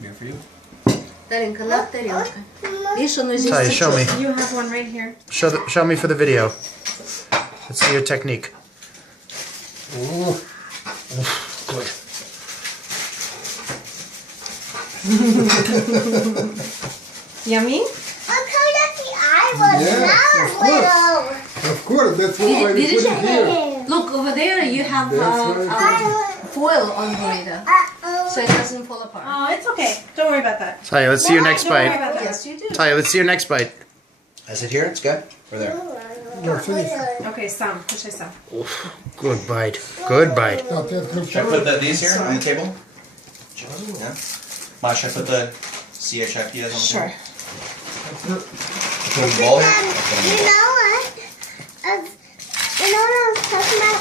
Here for you. Ty, show me. You have one right here. Show me for the video. Let's see your technique. Ooh. Good. Yummy? Look how dirty I was. Of course, that's why we put it here. Look over there. You have foil on burrito, so it doesn't fall apart. Oh, it's okay. Don't worry about that. Ty, let's see your next Don't worry bite. about that. Yes, you do. Ty, let's see your next bite. Is it here? It's good. Or there? No, finish. Okay, some. Push some. Good bite. Good bite. Should I put these here on the table? Yeah. Ma, should I put the CHFDs on the Sure. table? Bowl? You know what? You know what I was talking about?